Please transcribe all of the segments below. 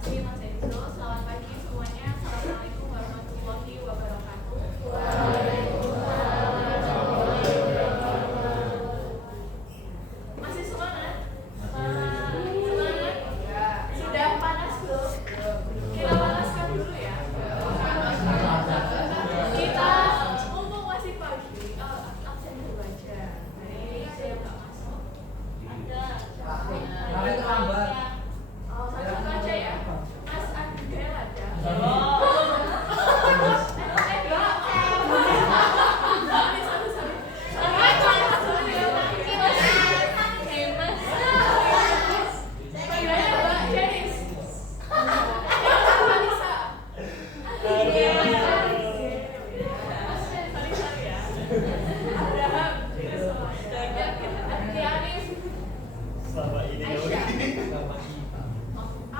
kasih Mas Enzo. Selamat pagi semuanya. Assalamualaikum warahmatullahi wabarakatuh. Masih semangat? Semangat? Sudah panas belum? Kita panaskan dulu ya. Kita mumpung masih pagi. Absen dulu aja. Nah, ini saya nggak masuk. Ada. Tapi terlambat. Oh, satu aja ya. Mas Andel ada.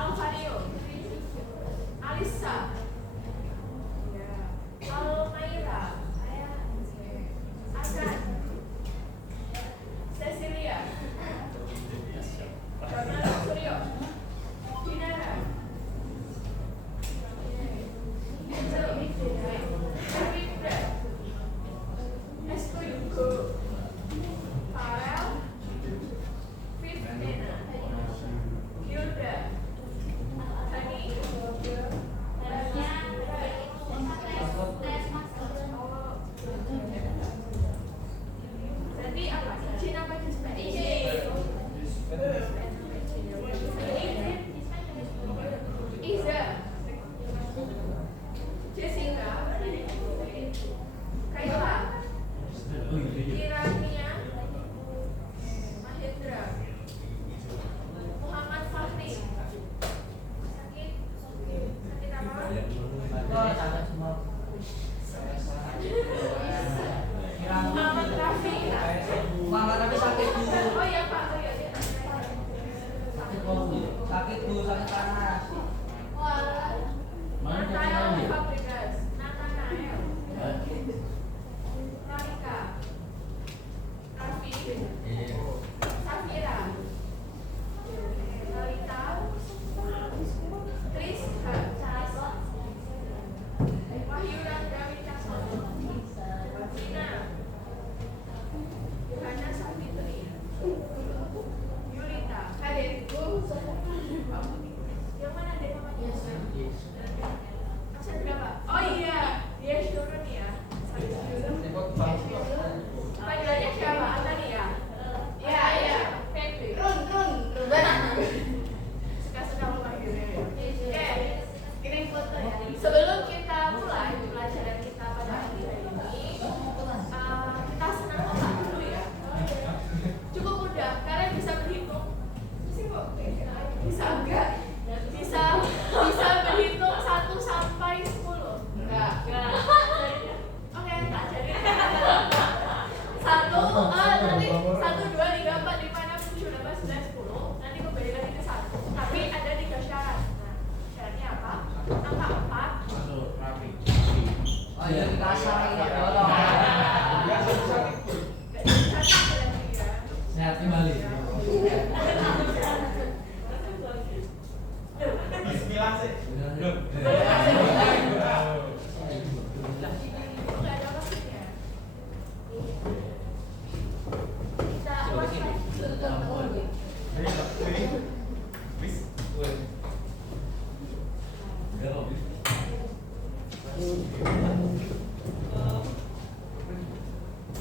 Alvario, Alisa, Almaira, Akan, Cecilia, Ronald Suryo, Dinara, Angel, Erwinda, Esko Yugo, Farel, Fitnena, Hilda, Hani, nanti apa? Izin apa dispen? Iza, Jessica, Kayla, Kirania, Mahendra, Muhammad Fahri. Sakit apa? Muhammad Rafi. Mama tapi sakit bu. Oh iya Pak, oh iya dia. Sakit bu, sakit panas. Nathanael Fabregas, Nathanael, Rarika, Raffi, Safira, Talita, Tris, Wahyu Rangga Wicaksono, Cina, Yohana Savitri, Yulita, yang mana deh namanya? Absen berapa? Oh iya, dia turun ya. Panggilannya siapa? Antani ya? Iya, iya. Febri. Suka-suka lu panggilnya. Oke, kirim foto ya. Sebelum kita mulai pelajaran kita pada hari ini, kita senang otak dulu ya. Cukup mudah, kalian bisa berhitung. Bisa enggak? Bisa berhitung 1 sampai 10. Enggak. Oke, tak jadi. 1, nanti 1, 2, 3, 4, 5, 6, 7, 8, 9, 10. Nanti kembali lagi ke 1. Tapi ada 3 syarat. Nah, syaratnya apa? Angka 4. Oh iya kita asal ya tolong. Gak bisa berarti ya. Sehat kembali. Bismillah sih. Enggak ada maksudnya. Kita ulas lagi.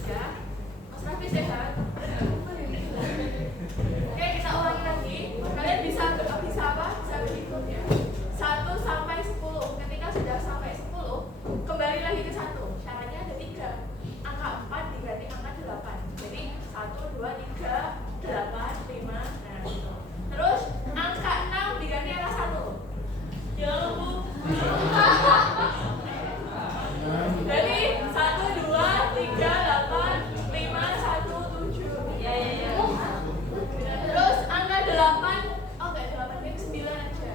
Ya, Mas Raffi sehat. Oke, kita ulangi lagi. Kalian bisa apa? Bisa berhitung ya. 1 sampai 10. Ketika sudah sampai 10, kembali lagi ke 1. Syaratnya ada 3. Angka 4 diganti angka 8. Jadi 1, 2, 3, 8, 5. Nah, gitu. Terus angka 6 diganti angka 1. Ya Bu. Jadi 1, 2, 3, 8, 5, 1, 7. Ya. Terus angka 8, oh enggak 8, ini 9 aja.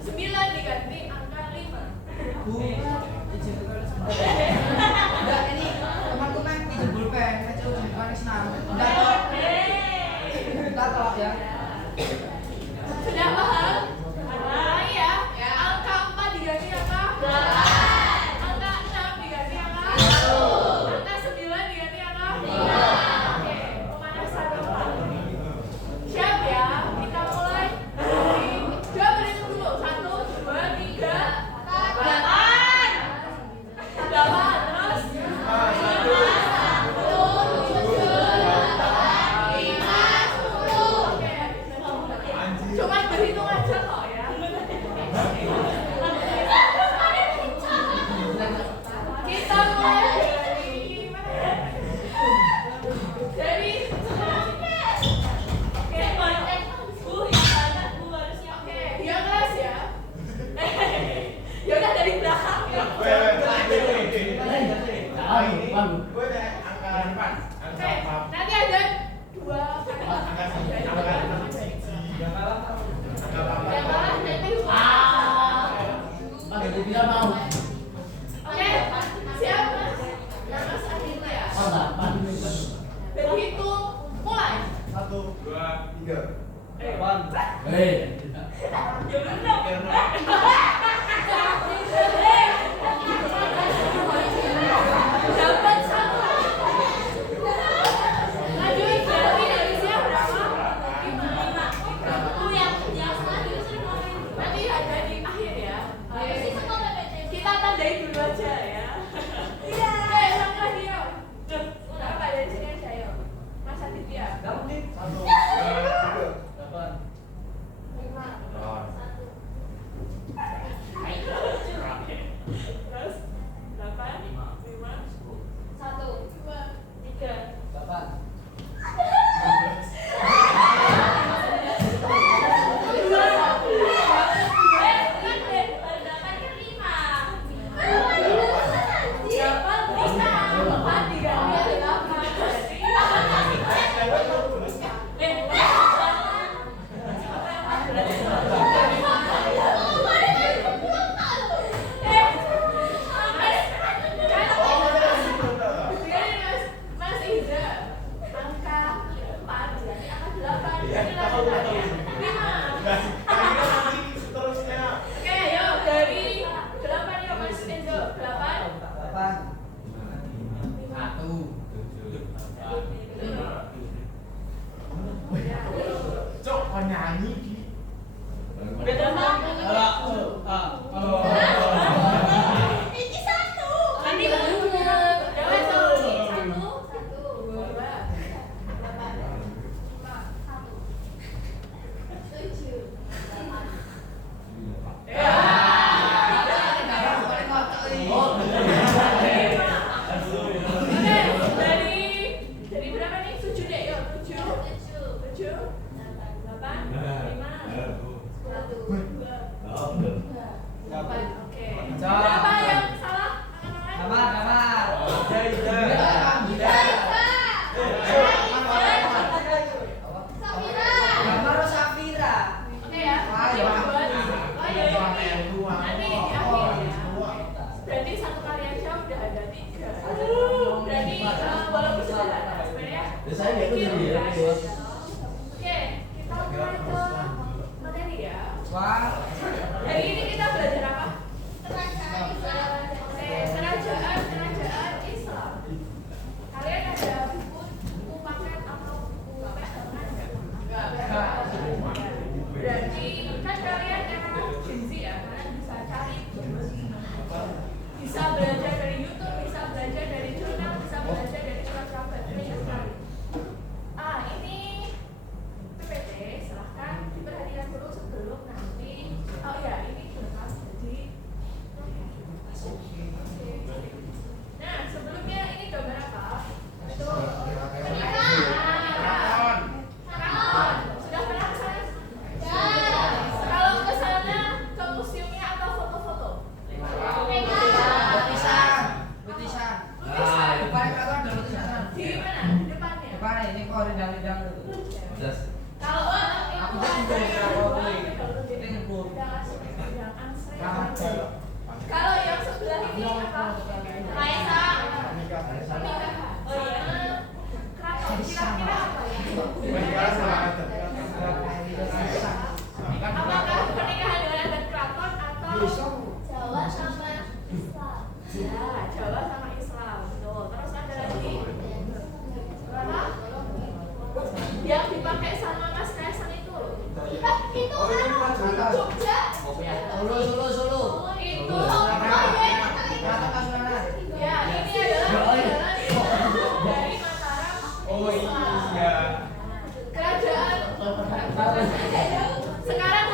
9 diganti angka 5. Bu, izin enggak ini temanku main pinjam pulpen, kecil di Paris Nam. Enggak kok ya. Sudah paham? Iya. hitung aja kok ya. Kita mulai dari mana ya? Dari Oke, dia kelas ya. Ya udah dari belakang ya. Oke, nanti ada dua yang kalah nanti Oke, siap mas? Nah, mas Adi dulu ya. Berhitung mulai. 1, 2, 3. Dapat satu. Lanjut berarti habisnya berapa? 5. Nanti ada di akhir ya. Kita tandai dulu aja ya. Iya. Ulang lagi yuk. Berapa dari sini aja yuk. Mas Aditya. 1, 2, 3. 5. Terus 8, 5, 1, 2, 3. Mas Iza, angka 4 berarti angka 8. Jadi lanjut ya. 5. Oke, yuk dari 8 yuk Mas Enzo. 8. Cok, penyanyi di. Nanti baru bener. Jangan tahu nih. 1, 2, 8, 5, 7. Ya. Oke, dari berapa nih? 7 deh, yuk. 7, 8, 5, 1, 2, 8. Oke. Berapa yang salah? Angkat-angkat. Oke ya. Nanti di akhir ya. Berarti satu kali aja udah ada 3. Berarti walaupun sederhana sebenarnya. Oke, kita mulai ke materi ya. Hari ini kita belajar apa? Kerajaan Islam. Kalian ada buku paket atau buku enggak? Berarti kan kalian emang Gen Z ya, kalian bisa cari, bisa belajar dari YouTube, bisa belajar dari jurnal, bisa belajar dari surat-surat banyak. Ini PPT, silahkan diperhatikan dulu sebelum nanti. Oh ya, ini jurnal jadi. Nah, sebelumnya ini gambar apa? Itu pernikahan. Sudah pernah ke sana? Kalau ke sana, ke museumnya atau foto-foto? Lukisan. Di mana? Di depannya. Kalau kalau yang sebelah ini apa? Kaisang. Pernikahan. Oh iya. Keraton. Kira-kira apa ya? Apakah pernikahan dengan adat keraton atau Jawa sama Islam? Ya, Jawa sama Islam. Tuh, terus ada lagi. Berapa? Yang dipakai sama Mas Kaisang itu loh. Itu kan Jogja. Solo. Itu ya, ini adalah dari Mataram. Islam. Kerajaan. Sekarang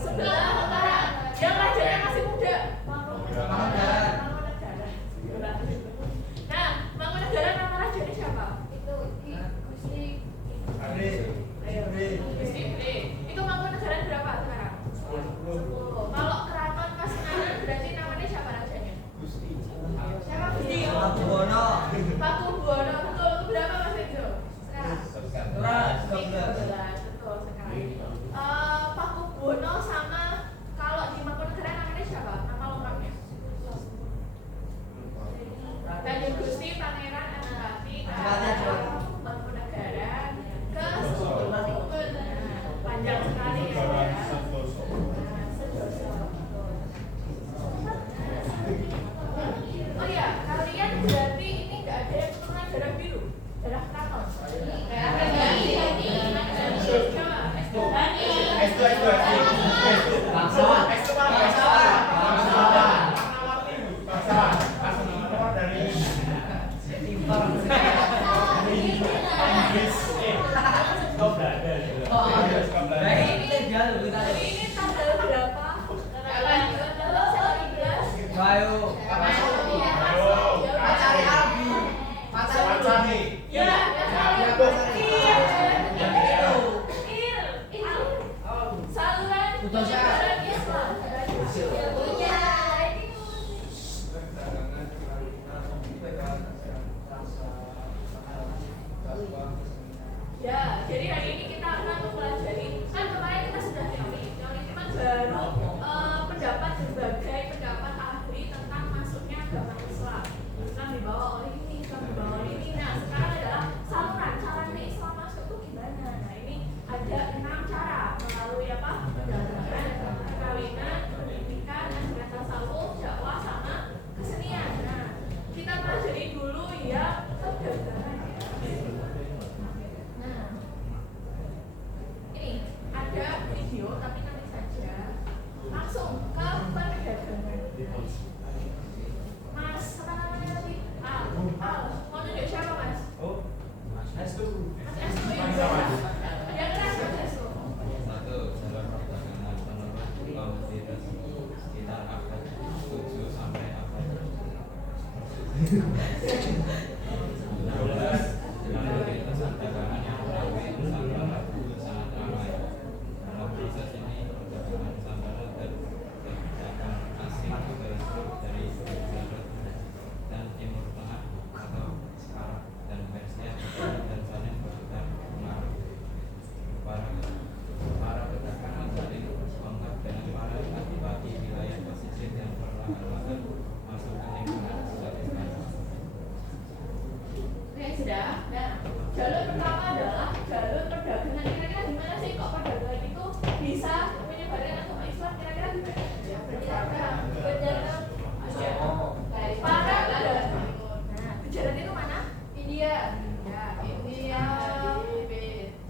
Sebelah utara. Yang rajanya masih muda. Mangkunegaran. Nah, Mangkunegaran nama rajanya siapa? Itu Gusti Ade. Ayo. Gusti Bre. Itu Mangkunegaran berapa sekarang? 10. Kalau Keraton Kasunanan berarti namanya siapa rajanya? Gusti. Siapa Gusti? Pakubono. Pakubuwono. Betul. Itu berapa Mas Ejo? Sekarang? 13. Betul sekali. Pakubuwono sama kalau di Mangkunegaran namanya siapa? Nama lengkapnya? Kanjeng Gusti Pangeran Adipati Mangkunegaran ke panjang sekali ya. Santoso. Oh ya, kalian berarti ini nggak ada yang keturunan darah biru, darah keraton. Bangsawan. Hari ini tanggal berapa? Tanggal 19. Bayu. Pacari Albi. Pacari. Ya, saluran penyebaran Islam. Ya, jadi hari ini kita akan mempelajari, kan kemarin kita sudah teori itu kan baru pendapat berbagai pendapat ahli tentang masuknya agama Islam. Islam dibawa oleh ini, Islam dibawa oleh ini. Nah, sekarang adalah saluran caranya Islam masuk itu gimana? Nah, ini ada 6 cara melalui apa? Perdagangan, perkawinan, pendidikan, ajaran tasawuf, dakwah sama kesenian. Nah, kita pelajari dulu ya perdagangan ya. Nah, ini ada video tapi nanti saja langsung ke perdagangan. Mas, apa namanya tadi? Al, mau tunjuk siapa Mas? Mas Estu ya? Yang keras Mas Estu. Satu, jalur perdagangan menurut Konfirmasi sekitar abad 7 sampai abad 12. Lintasan dagangan yang melalui Nusantara dulu sangat ramai. Dalam proses ini, perdagangan Nusantara berdagang asing berasal dari Barat dan Timur Tengah atau Arab dan Persia dan saling bertukar pengaruh. Para pedagang menjalin kontak dengan para adipati wilayah pesisir yang perlahan-lahan masuk ke lingkungan Islam. Oke, sudah. Nah, jalur pertama adalah jalur perdagangan. Kira-kira gimana sih kok perdagangan itu bisa menyebarkan agama Islam? Kira-kira gimana? Ya, berdagang. Ya. Para pedagang. Nah, tujuan itu mana? India. Ya, India.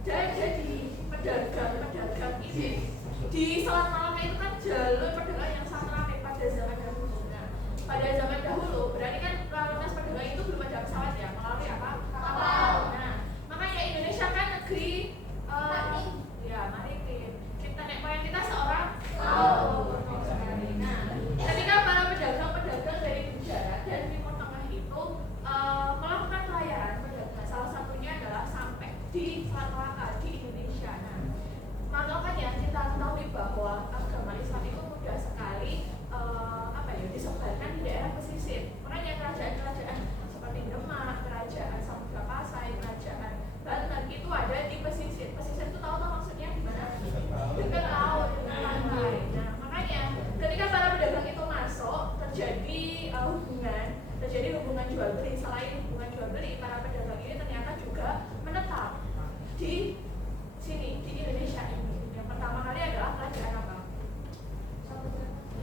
Dan jadi pedagang ini di Selat Malaka itu kan jalur perdagangan yang sangat ramai pada zaman dahulu. Nah, pada zaman dahulu berarti kan lalu lintas perdagangan itu belum ada pesawat ya, melalui apa? Kapal. Nah, makanya Indonesia kan negeri ya maritim. Kita naik moyang kita seorang laut. Nah, ketika para pedagang dari darat dan Timur Tengah itu melakukan pelayaran perdagangan, salah satunya adalah sampai di Selat Malaka di Indonesia. Nah, makanya kita ketahui bahwa agama Islam itu mudah sekali disebarkan di daerah pesisir. Makanya kerajaan-kerajaan seperti Demak, kerajaan Samudra Pasai, kerajaan Banten itu ada di pesisir. Pesisir itu tahu maksudnya di mana? Dekat laut, dekat pantai. Nah, makanya ketika para pedagang itu masuk, terjadi hubungan jual beli. Selain hubungan jual beli, para pedagang ini ternyata juga menetap di sini, di Indonesia ini. Yang pertama kali adalah kerajaan apa?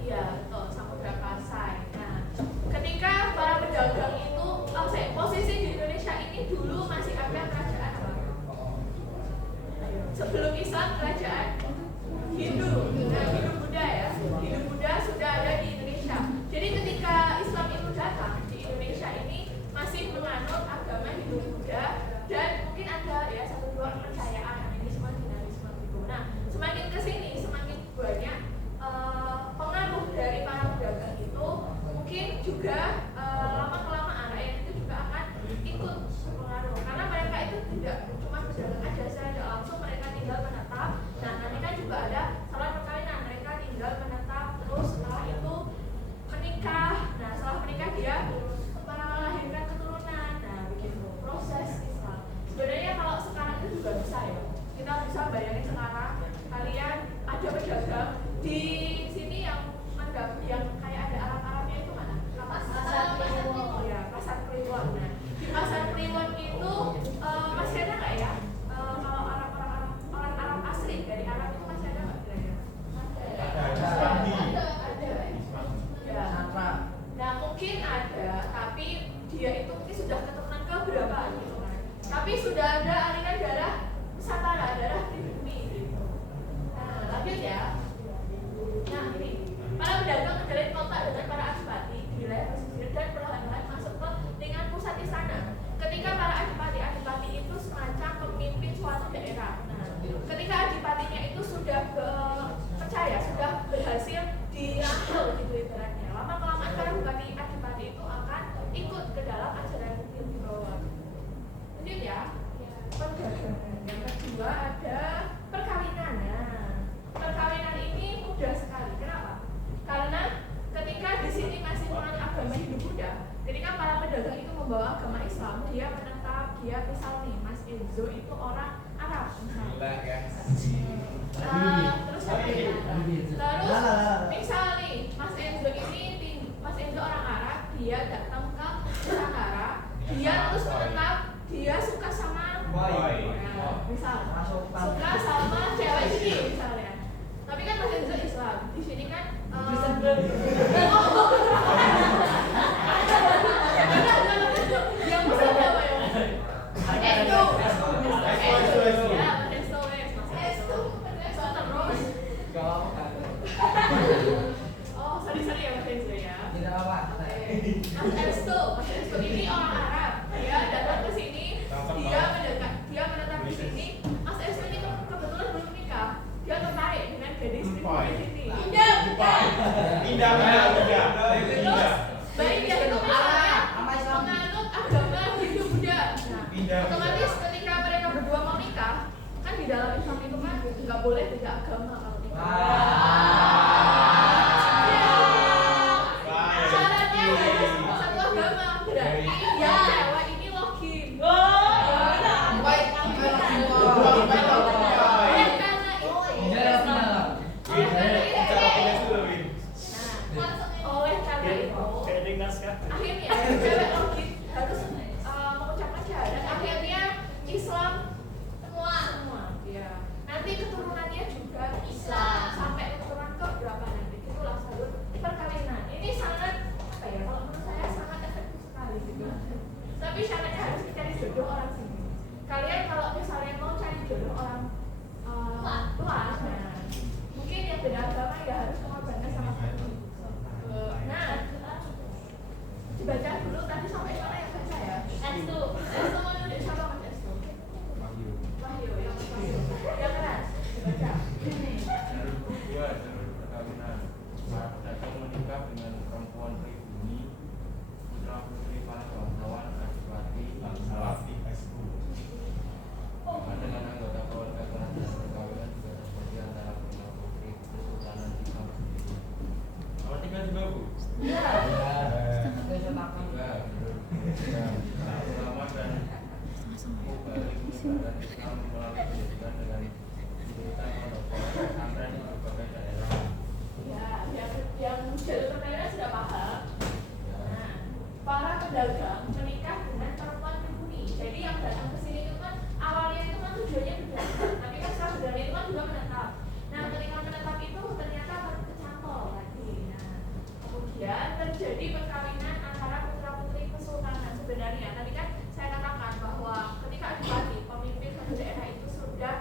Iya, betul, Samudra Pasai. Nah, ketika para pedagang itu, posisi di Indonesia ini dulu masih ada kerajaan apa? Sebelum Islam, kerajaan Hindu. Nah, Hindu Buddha ya. Hindu Buddha sudah ada di Indonesia. Jadi ketika Islam itu datang di Indonesia ini masih menganut pedagang di sini yang kayak ada Arab-Arabnya itu mana? Pasar Kliwon. Ya, Pasar Kliwon. Nah, di Pasar Kliwon itu masih ada nggak ya? Kalau orang Arab asli dari Arab itu masih ada nggak kira-kira? Ada. Ya. Nah, mungkin ada, tapi dia itu mungkin sudah keturunan ke berapa gitu kan. Tapi sudah ada aliran darah Nusantara, darah pribumi gitu. Nah, lanjut ya. Nah, ini para pedagang menjalin kontak dengan para adipati di wilayah pesisir dan perlahan-lahan masuk ke lingkungan pusat istana. Ketika para adipati itu semacam pemimpin suatu daerah. Nah, ketika adipatinya itu sudah percaya, sudah berhasil dirangkul gitu ibaratnya. Lama-kelamaan para adipati itu akan ikut ke dalam ajaran yang dibawa. Lanjut ya. Perdagangan. Yang kedua ada perkawinan. Nah, perkawinan ini mudah sekali. Kenapa? Karena ketika di sini masih menganut agama Hindu-Buddha, ketika para pedagang itu membawa agama Islam, dia menetap, dia misal nih Mas Enzo itu orang Arab. Terus apa ya? Terus misal nih Mas Enzo orang Arab, dia datang ke Nusantara, dia terus menetap, dia suka sama misal suka sama cewek sini misalnya. Tapi kan Mas Enzo Islam, di sini kan yang Muslim apa ya? Esto ya, Esto terus. Oh, sorry ya Mas Enzo ya. Tidak apa. Mas Esto ini orang Arab. Dia datang ke sini, dia menetap di sini. Mas Esto ini kebetulan belum nikah. Dia tertarik dengan gadis di sini. Pindah. Terus baik dia itu misalnya menganut agama Hindu-Buddha. Nah, otomatis ketika mereka berdua mau nikah, kan di dalam Islam itu kan nggak boleh beda agama kalau nikah. Syaratnya harus satu agama. Berarti yang cewek ini login. Oleh karena itu, akhirnya cewek login harus mengucapkan syahadat. Akhirnya Islam semua. Ya. Nanti keturunannya juga Islam sampai keturunan ke berapa nanti. Itulah jalur perkawinan. Ini sangat apa ya? Kalau menurut saya sangat efektif sekali gitu. Tapi syaratnya harus mencari jodoh orang sini. Kalian kalau misalnya mau cari jodoh orang luar, nah, mungkin yang beda agama ya harus mengorbankan sama sekali. Nah, dibaca dulu tadi sampai mana yang baca ya? Estu menunjuk siapa Mas Estu? Wahyu, yang Mas Wahyu. Yang keras, dibaca. Jalur kedua, jalur perkawinan. Para pedagang menikah dengan perempuan pribumi, putra putri para bangsawan, adipati, bangsawan. Dengan anggota keluarga kerajaan perkawinan juga seperti antara putra putri Kesultanan Islam sendiri. Nomor 3 juga Bu. Ya. Ulama dan mubalik menyebarkan Islam melalui pendidikan dengan diberikan pondok pesantren di berbagai daerah. Ya, yang jalur perkawinan sudah paham. Nah, para pedagang menikah dengan perempuan pribumi. Jadi yang datang ke sini itu kan awalnya itu kan tujuannya berdagang, tapi kan setelah berdagang itu kan juga menetap. Nah, ketika menetap itu ternyata kecantol tadi. Nah, kemudian terjadi perkawinan antara putra putri kesultanan sebenarnya. Tadi kan saya katakan bahwa ketika adipati pemimpin suatu daerah itu sudah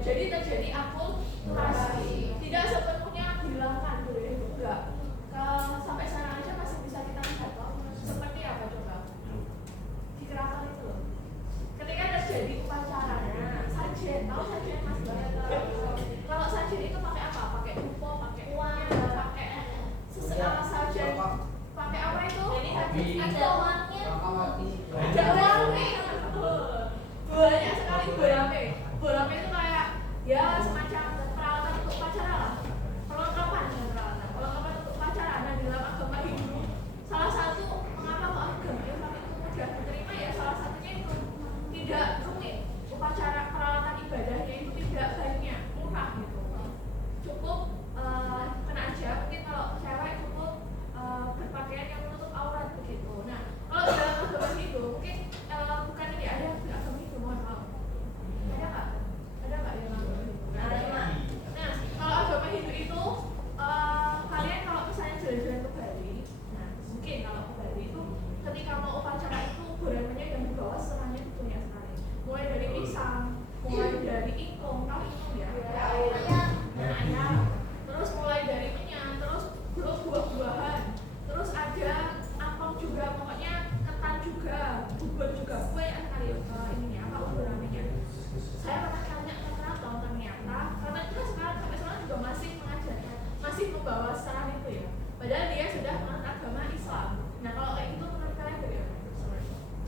Jadi terjadi akulturasi, tidak sepenuhnya dihilangkan budaya Hindu, enggak. Sampai sekarang aja masih bisa kita lihat kok. Seperti apa coba? Di keraton itu loh. Ketika terjadi upacaranya, sajen, tahu sajen Mas banget. Kalau sajen itu pakai apa? Pakai dupo, pakai uang, pakai sajen, pakai apa itu? Ada uangnya. Ada uangnya. Banyak sekali borame. Borame itu kayak ya semacam peralatan untuk upacara lah. Perlengkapan untuk upacara. Nah, di dalam agama Hindu, salah satu mengapa kok agama Islam itu mudah diterima ya salah satunya itu tidak rumit. Upacara peralatan ibadahnya itu tidak banyak, murah gitu. Cukup kena aja. Mungkin kalau cewek cukup berpakaian yang menutup aurat begitu. Nah, kalau dalam agama Hindu mungkin bukan ini ada agama Hindu, mohon maaf. Ada nggak? Ada nggak yang agama Hindu? Nah, kalau agama Hindu itu kalian kalau misalnya jalan-jalan ke Bali, nah mungkin kalau ke Bali itu ketika mau upacara itu gorengannya yang dibawa semuanya itu banyak sekali. Mulai dari pisang, mulai dari ingkung, tahu ingkung ya? Nah, ayam. Terus mulai dari minyak, terus belum buah-buahan, terus ada apem juga, pokoknya ketan juga, bubur juga, banyak sekali ininya apa bubur namanya. Saya pernah tanya ke keraton, ternyata keraton itu sekarang sampai sekarang juga masih mengajarkan, masih membawa secara itu ya. Padahal dia sudah menganut agama Islam. Nah kalau kayak gitu menurut kalian bagaimana?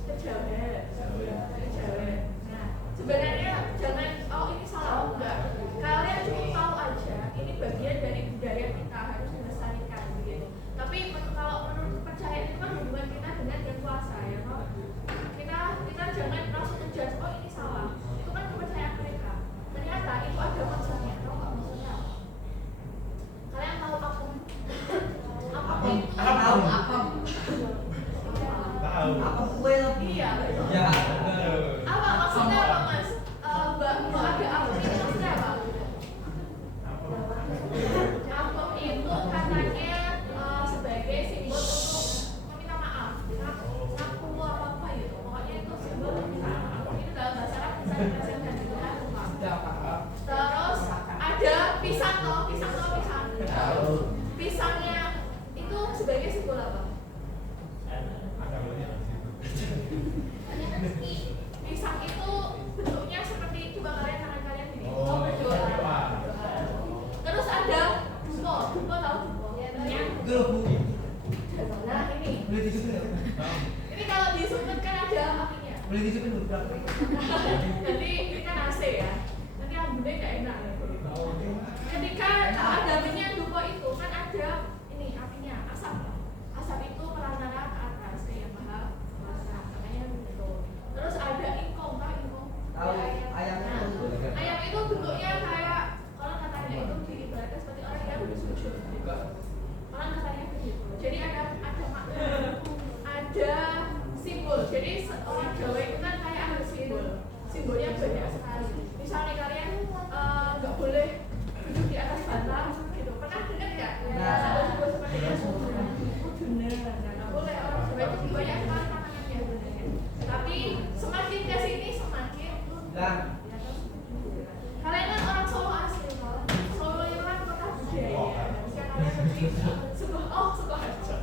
Kejauhan. Nah sebenarnya jangan ini salah enggak. Kalian cukup tahu aja ini bagian dari budaya kita harus dilestarikan begitu. Tapi kalau menurut kepercayaan itu kan hubungan kita dengan yang kuasa ya toh. Kita jangan langsung ngejudge oh ini salah. Itu kan kepercayaan mereka. Ternyata itu ada maksudnya. Tahu nggak maksudnya apa? Kalian tahu apa? Apa itu? Apa kue lebih? Iya betul. Ya. Apa maksudnya apa Mas? Mbak ada apa ini maksudnya apa? Apem itu katanya sebagai simbol untuk meminta maaf, ngaku apa gitu. Pokoknya itu simbol meminta maaf. Itu dalam bahasa Arab bisa dipresentasikan dengan lupa. Terus ada pisang. Pisangnya itu sebagai simbol apa? Pisang itu bentuknya seperti coba tangan kalian gini. Oh, berdoa. Terus ada dupo tahu dupo? Gebu. Nah ini. Boleh dijepit. Ini kalau disumpit kan ada apinya. Boleh dijepit berapa? Nanti ini kan AC ya. Nanti ambunnya nggak enak ya. Ketika ada minyak dupo itu kan ada ini apinya, asap. Asap itu perantara ke atas kayak maha kuasa. Makanya begitu. Terus ada ingkung, tahu ingkung? Tahu ayam itu. Ayam itu bentuknya kayak orang katanya itu diibaratkan seperti orang yang bersujud. Orang katanya begitu. Jadi ada makna, ada simbol. Jadi orang Jawa itu kan kayak ada simbol. Simbolnya banyak sekali. Misalnya kalian nggak boleh duduk di atas bantal gitu. Pernah dengar nggak? Simbol seperti itu. Benar. Nggak boleh orang Jawa itu banyak sekali tantangannya sebenarnya. Tapi semakin ke sini semakin Dan kalian kan orang Solo asli kok. Solo itu kan kota budaya. Harusnya kalian lebih Sukoharjo.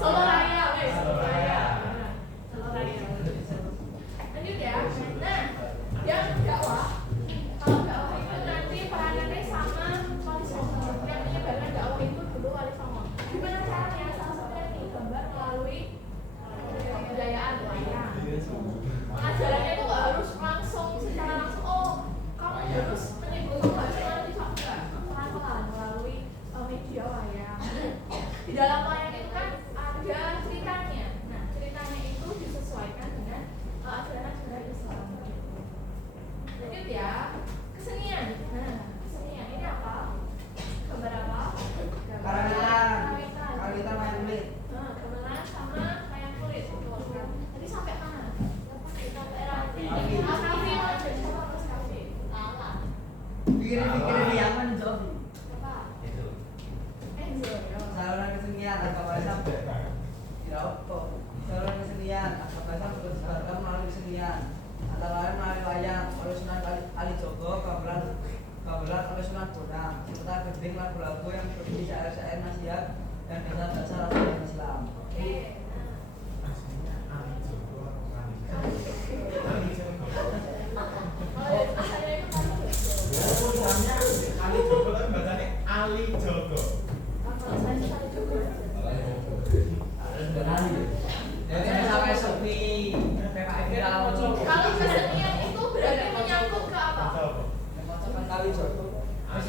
Solo Raya, Solo Raya. Lanjut ya. Nah, yang dakwah. Kalau dakwah itu nanti peranannya sama wali songo. Yang menyebarkan dakwah itu dulu wali songo. Gimana caranya? Salah satunya nih gambar melalui kebudayaan wayang. Pengajarannya itu nggak harus langsung secara langsung. Oh, kamu harus menyebut bahasa Indonesia enggak? Pelan-pelan melalui media wayang. Di dalam wayang itu kan ada ceritanya. Nah, ceritanya itu disesuaikan dengan ajaran-ajaran Islam. Lanjut ya, kesenian. Nah, kesenian ini apa? Gambar apa? Karawitan main kulit. Gamelan sama wayang kulit. Tadi sampai mana? Pikirin yang mana jawab? Itu. Saluran kesenian apa bahasa? Tidak apa. Saluran kesenian apa bahasa? Tersebarkan melalui kesenian. Antara lain melalui wayang, Sunan Kalijogo, kabelan oleh sunat kurang serta gending lagu-lagu yang berisi syair-syair nasihat dan dasar-dasar ajaran Islam. Oke. Tulisannya Ali Jogo tapi bacanya Ali Jogo. Jadi sampai sepi PKI viral. Kalau kesenian itu berarti menyangkut ke apa? Kali jodoh. Wis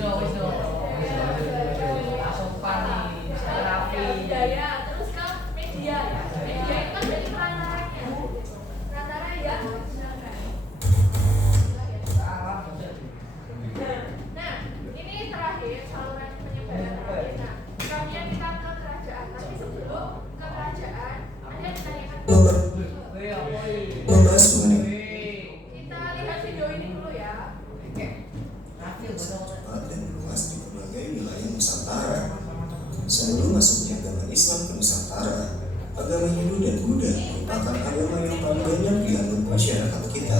sopan nih, saya rapi. Budaya, terus ke media ya. Media itu kan berarti perantaranya. Perantara ya. Nah, ini terakhir saluran penyebaran terakhir. Nah, kemudian kita ke kerajaan. Tapi sebelum ke kerajaan, ada yang ditanyakan. Membahas mengenai Kita lihat video ini dulu ya. cepat dan luas di berbagai wilayah Nusantara. Sebelum masuknya agama Islam ke Nusantara, agama Hindu dan Buddha merupakan agama yang paling banyak dianut masyarakat kita.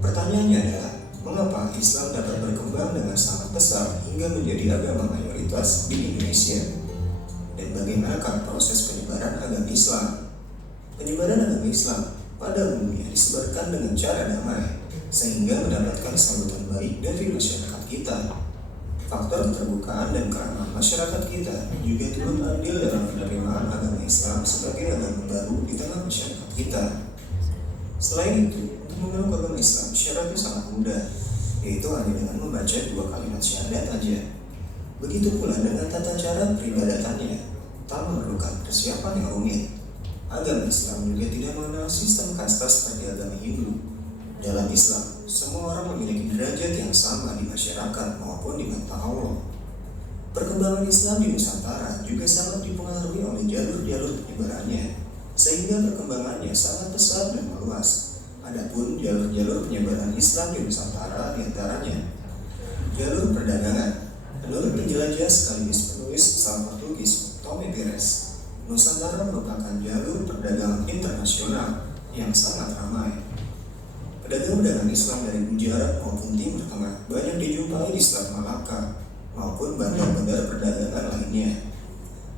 Pertanyaannya adalah, mengapa Islam dapat berkembang dengan sangat pesat hingga menjadi agama mayoritas di Indonesia? Dan bagaimanakah proses penyebaran agama Islam? Penyebaran agama Islam pada umumnya disebarkan dengan cara damai, sehingga mendapatkan sambutan baik dari masyarakat kita. Faktor keterbukaan dan keramahan masyarakat kita juga turut andil dalam penerimaan agama Islam sebagai agama baru di tengah masyarakat kita. Selain itu, untuk memeluk agama Islam syaratnya sangat mudah, yaitu hanya dengan membaca 2 kalimat syahadat aja. Begitu pula dengan tata cara peribadatannya, tak memerlukan persiapan yang rumit. Agama Islam juga tidak mengenal sistem kasta seperti agama Hindu. Dalam Islam, semua orang memiliki derajat yang sama di masyarakat maupun di mata Allah. Perkembangan Islam di Nusantara juga sangat dipengaruhi oleh jalur-jalur penyebarannya, sehingga perkembangannya sangat pesat dan meluas. Adapun jalur-jalur penyebaran Islam di Nusantara diantaranya jalur perdagangan. Menurut penjelajah sekaligus penulis asal Portugis Tomé Pires, Nusantara merupakan jalur perdagangan internasional yang sangat ramai. Pedagang-pedagang Islam dari Gujarat maupun Timur Tengah banyak dijumpai di Selat Malaka maupun bandar-bandar perdagangan lainnya.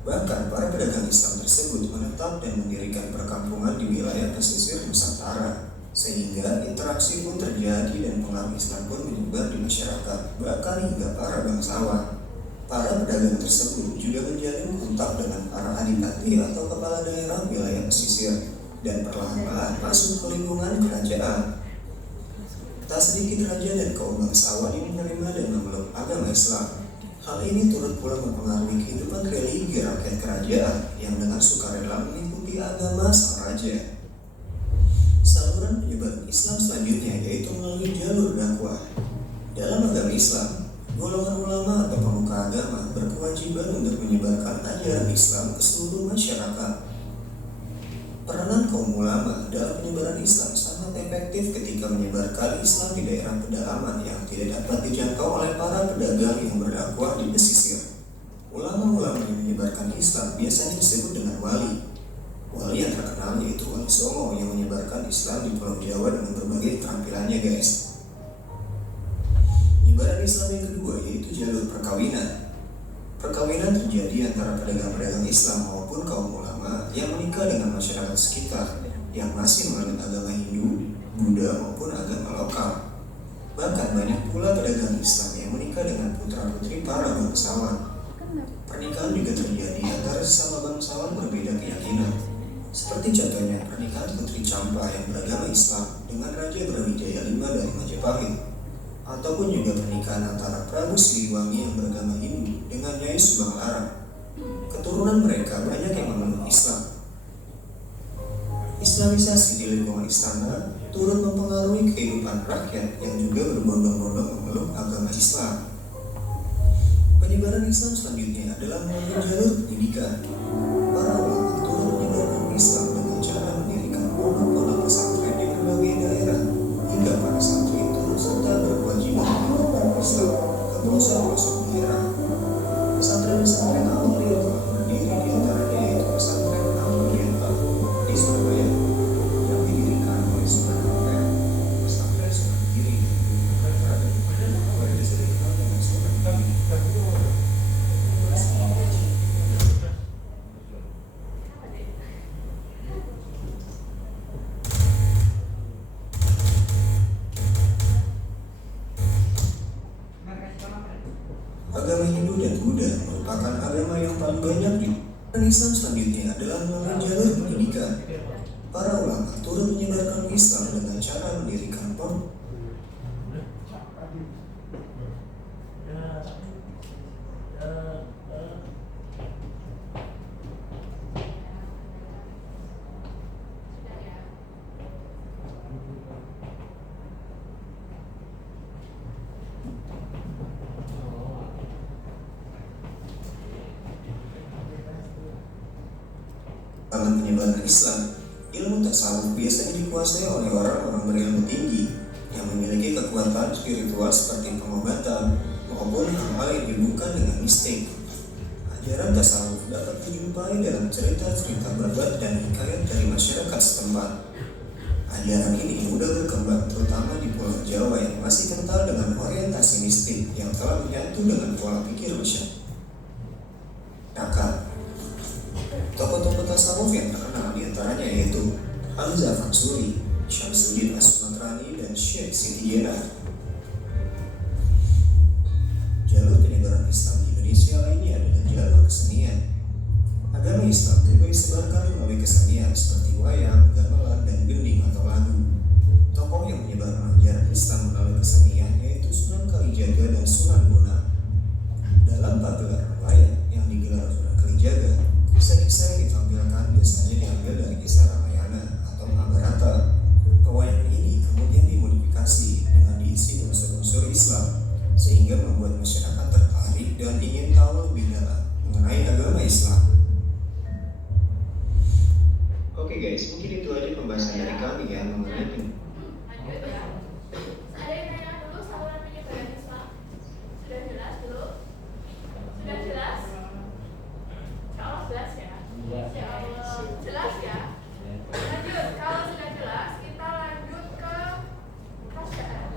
Bahkan para pedagang Islam tersebut menetap dan mendirikan perkampungan di wilayah pesisir Nusantara, sehingga interaksi pun terjadi dan pengaruh Islam pun menyebar di masyarakat, bahkan hingga para bangsawan. Para pedagang tersebut juga menjalin kontak dengan para adipati atau kepala daerah wilayah pesisir dan perlahan-lahan masuk ke lingkungan kerajaan. Tak sedikit raja dan kaum bangsawan yang menerima dan memeluk agama Islam. Hal ini turut pula mempengaruhi kehidupan religi rakyat kerajaan yang dengan sukarela mengikuti agama sang raja. Saluran penyebaran Islam selanjutnya yaitu melalui jalur dakwah. Dalam agama Islam, golongan ulama atau pemuka agama berkewajiban untuk menyebarkan ajaran Islam ke seluruh masyarakat. Peranan kaum ulama dalam penyebaran Islam sangat efektif ketika menyebarkan Islam di daerah pedalaman yang tidak dapat dijangkau oleh para pedagang yang berdakwah di pesisir. Ulama-ulama yang menyebarkan Islam biasanya disebut dengan wali. Wali yang terkenal yaitu Wali Songo yang menyebarkan Islam di Pulau Jawa dengan berbagai keterampilannya, guys. Penyebaran Islam yang kedua yaitu jalur perkawinan. Perkawinan terjadi antara pedagang-pedagang Islam maupun kaum ulama yang menikah dengan masyarakat sekitar yang masih menganut agama Hindu, Buddha maupun agama lokal. Bahkan banyak pula pedagang Islam yang menikah dengan putra-putri para bangsawan. Pernikahan juga terjadi antara sesama bangsawan berbeda keyakinan. Seperti contohnya pernikahan Putri Campa yang beragama Islam dengan Raja Brawijaya V dari Majapahit. Ataupun juga pernikahan antara Prabu Siliwangi yang beragama Hindu dengan Nyai Subang Larang. Keturunan mereka banyak yang memeluk Islam. Islamisasi di lingkungan istana turut mempengaruhi kehidupan rakyat yang juga berbondong-bondong memeluk agama Islam. Penyebaran Islam selanjutnya adalah melalui jalur pendidikan. Para ulama turut menyebarkan Islam dengan cara mendirikan pondok-pondok pesantren di berbagai daerah, hingga para santri turut serta berkewajiban menyebarkan Islam ke pelosok-pelosok daerah. Pesantren-pesantren Al-Oriental telah berdiri di antaranya yaitu pesantren Al-Oriental di Surabaya yang didirikan oleh Sunan Ampel, pesantren Sunan Giri, dan pesantren agama Hindu dan Buddha merupakan agama yang paling banyak di dan Islam selanjutnya adalah melalui jalur pendidikan. Para ulama turut menyebarkan Islam dengan cara mendirikan pondok. Dalam penyebaran Islam, ilmu tasawuf biasanya dikuasai oleh orang-orang berilmu tinggi yang memiliki kekuatan spiritual seperti pengobatan maupun hal-hal yang dihubungkan dengan mistik. Ajaran tasawuf dapat dijumpai dalam cerita-cerita berbat dan hikayat dari masyarakat setempat. Ajaran ini mudah berkembang terutama di Pulau Jawa yang masih kental dengan orientasi mistik yang telah menyatu dengan pola pikir masyarakat. Tokoh-tokoh tasawuf yang terkenal diantaranya yaitu Hamzah Fansuri, Syamsuddin As-Sumatrani, dan Syekh Siti Jenar. Jalur penyebaran Islam di Indonesia lainnya adalah jalur kesenian. Agama Islam juga disebarkan melalui kesenian seperti wayang, gamelan, dan gending atau lagu. Tokoh yang menyebarkan ajaran Islam melalui kesenian yaitu Sunan Kalijaga dan Sunan Bonang. Dalam pagelaran wayang yang digelar Sunan Kalijaga, kisah-kisah yang ditampilkan biasanya diambil dari kisah Ramayana atau Mahabharata. Pewayangan ini kemudian dimodifikasi dengan diisi unsur-unsur Islam sehingga membuat masyarakat tertarik dan ingin tahu lebih dalam mengenai agama Islam. Oke guys, mungkin itu aja pembahasan dari kami ya mengenai Lanjut ya. Ada yang nanya dulu saluran penyebaran Islam? Sudah jelas dulu? Sudah jelas? Kalau jelas ya? Jelas ya? Lanjut, kalau sudah jelas kita lanjut ke kerajaan.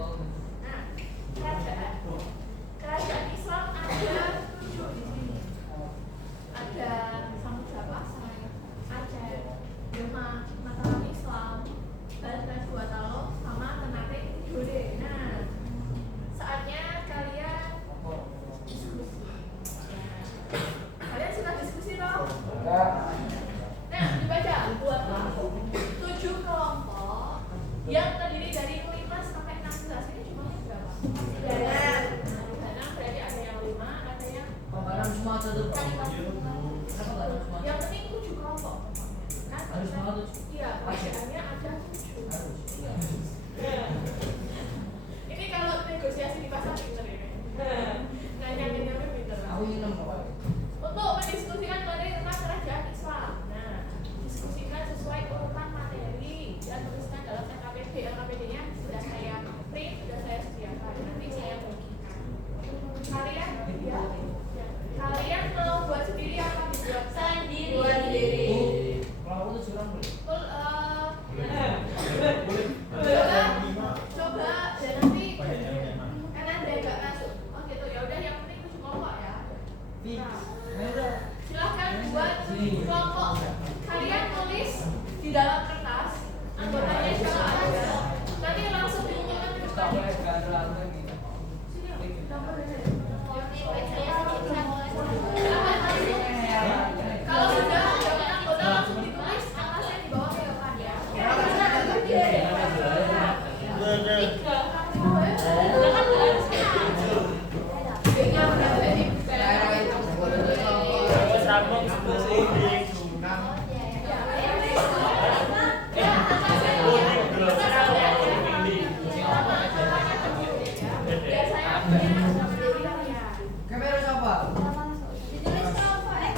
Nah, kerajaan Islam ada 7 di sini. Ada Samudra Pasai, Aceh, Demak, Mataram Islam, Banten, Gorontalo, sama Ternate, Tidore. Nah, saatnya kalian diskusi. Kalian suka diskusi dong? Nah, dibaca buat kelompok 7 kelompok yang terdiri dari 5 sampai 16. Ini jumlahnya berapa? 9. Nah, berarti ada yang 5, ada yang Semua tuh. yang penting 7 kelompok. Kan Harus semua 7. iya, perbedaannya ada 7. Ini kalau negosiasi di pasar pinter ini. Nanya-nanya pinter. Aku ini 6. Untuk mendiskusikan materi tentang kerajaan Islam. Nah, diskusikan sesuai urutan materi dan tuliskan dalam LKPD. LKPD-nya sudah saya print, sudah saya sediakan. Nanti saya bagikan. Kalian ya, kalian mau buat sendiri apa dibuat sendiri? Buat sendiri. Kalau aku tuh curang boleh. Coba dan nanti karena ada nggak masuk. Oh gitu ya udah yang penting 7 kelompok ya. Nah, silahkan buat kelompok. Kalian tulis di dalam kertas anggotanya siapa aja. Nanti langsung diumumkan di depan. Kalau sudah dapat anggota langsung ditulis atasnya di bawah ya Pak ya. Kamera siapa? Langsung ditulis di depan.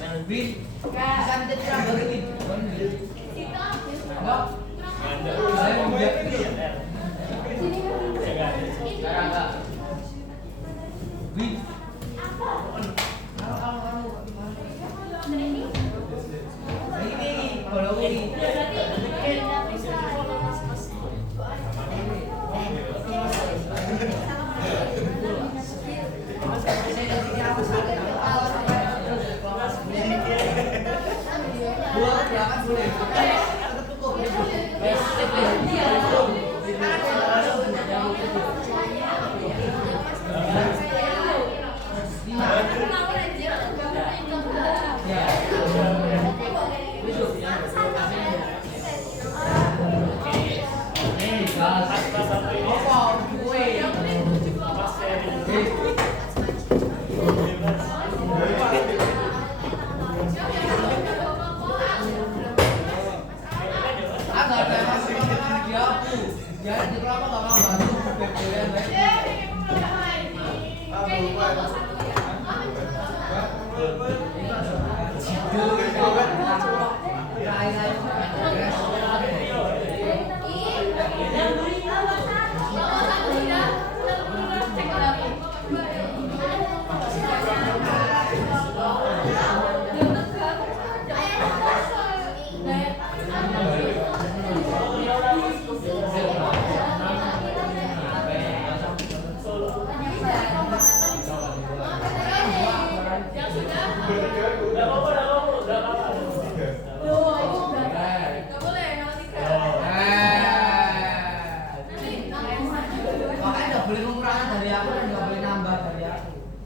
MLB. Santet kurang baru ini. Enggak. Saya enggak. Sekarang enggak. Wih. Ini kalau ini.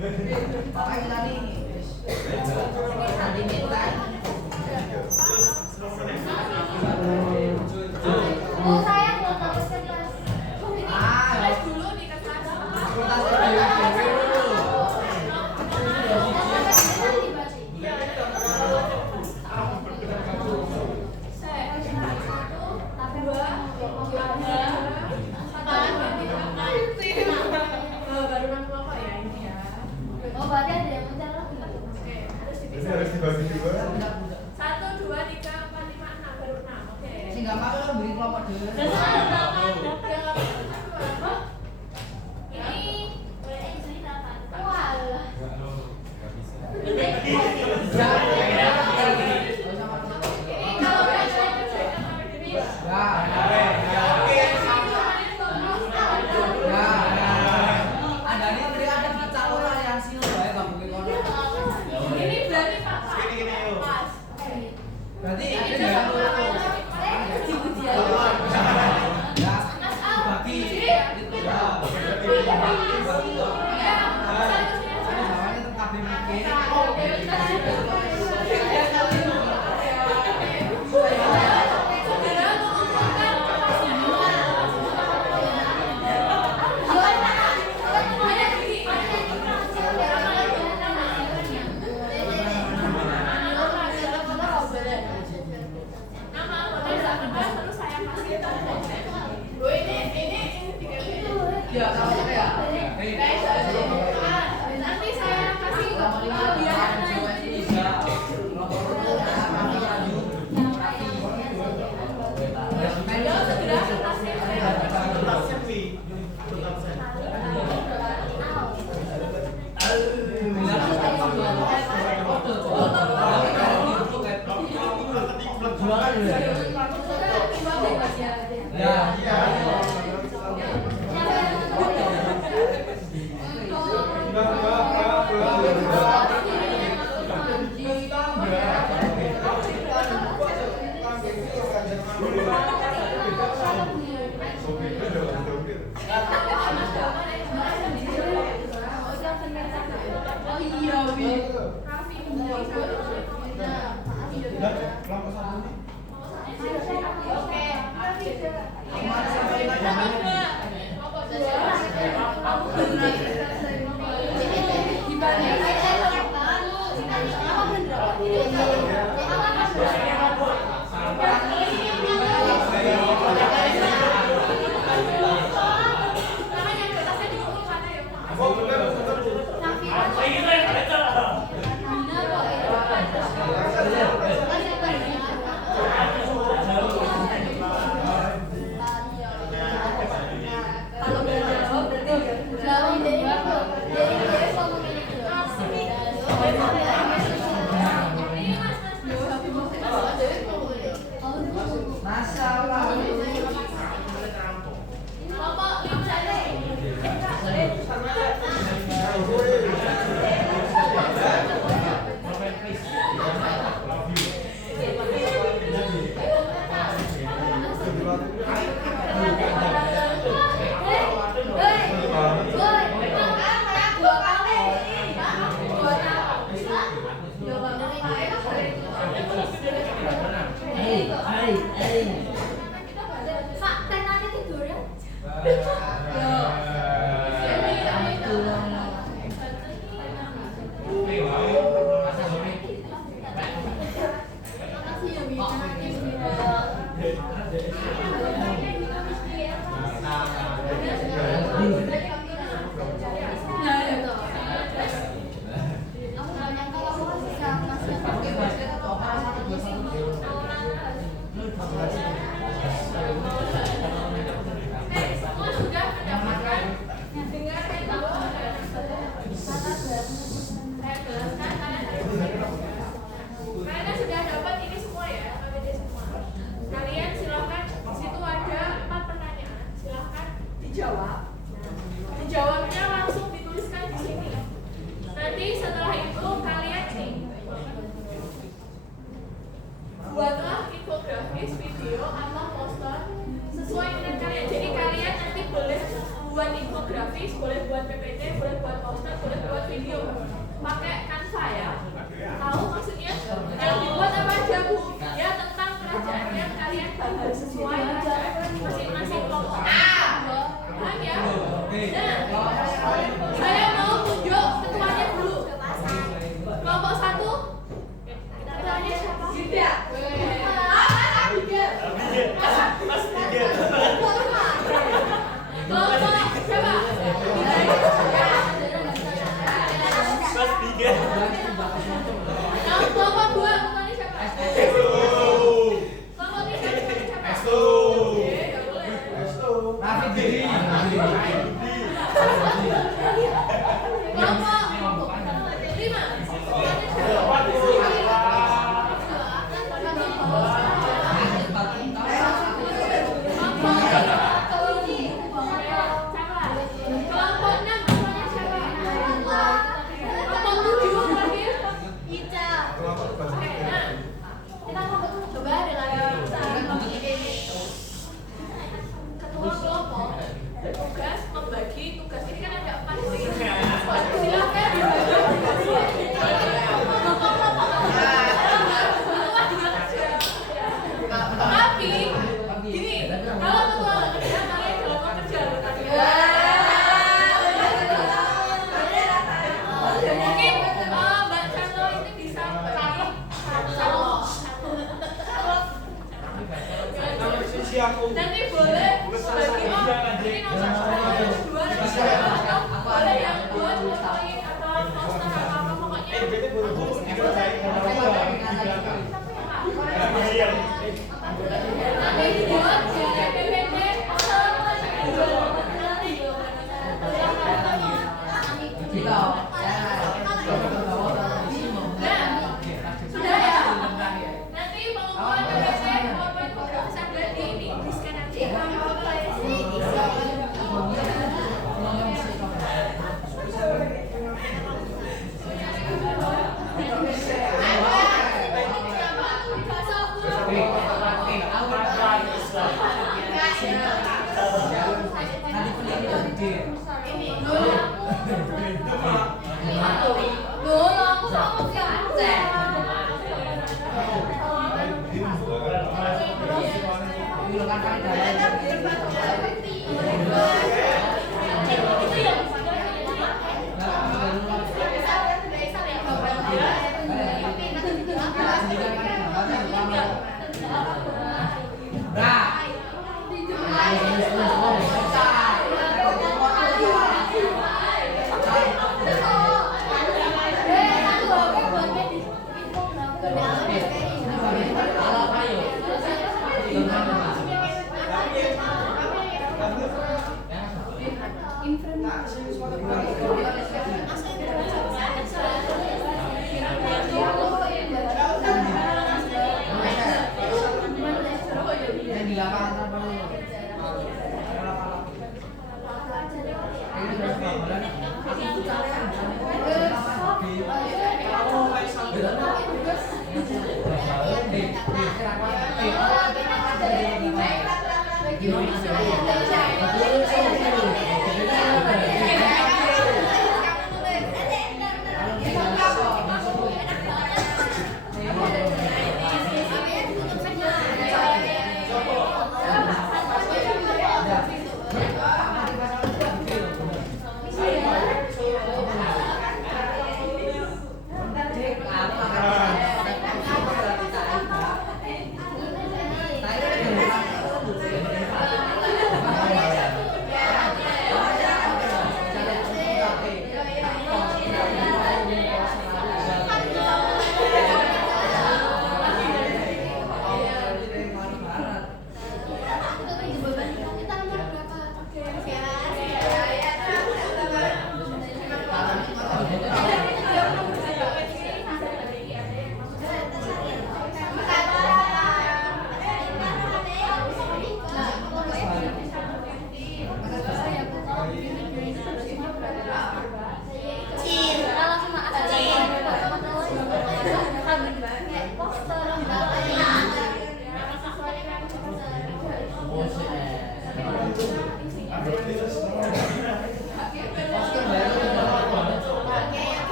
Pokoknya kita nih. Tadi minta. Oh saya belum bagus ke kelas. Kelas dulu nih ke kelas. Baru 6 kelompok ya ini ya. Oh berarti ada yang mencar lagi. Oke, harus Ini dipisah. harus dibagi juga. 1, 2, 3, 4, 5, 6 baru 6. Oke. Sing gampang kan beri kelompok dulu. Ini Walah. ini kalau nggak saya kerjakan sama diri. Ini berarti papa. Pas. Berarti Ini ada jangan yang lupa. Mas Al, jadi ya. Nanti saya kasih biar buat infografis grafis, boleh buat PPT, boleh buat poster, boleh buat video. Pakai Canva ya. Tahu maksudnya? Yang dibuat apa aja Bu? Ya tentang kerajaan yang kalian bahas sesuai masing-masing kelompok. Paham ya? Nah, saya mau tunjuk ketuanya dulu. Kelompok 1. Ketuanya siapa? Yuda. Mas Tiga. Kelompok siapa? Mas Tiga. Kelompok 2 ketuanya siapa? Kelompok 3 ketuanya siapa? Estu. Oke, nggak boleh. Rafi Diri. Kelompok 5 ketuanya siapa? Kelompok 6 ketuanya siapa? Kelompok 7 terakhir. Oke, nah. Coba ada lagi. Ketua kelompok bertugas membagi tugas ini kan ada 4 nih. Silakan dibagi. Ketua juga kerja. Tapi gini, kalau ketua nggak kerja, kalian jangan mau kerja loh tadi. Mungkin Mbak Cano ini bisa cari satu. Nanti boleh bagi ini nomor 2 atau boleh yang buat poin atau poster atau apa pokoknya. Nanti dibuat jadi PPT atau sudah ya. Nanti pengumuman PPT PowerPoint grafis ada di ini di scan aja.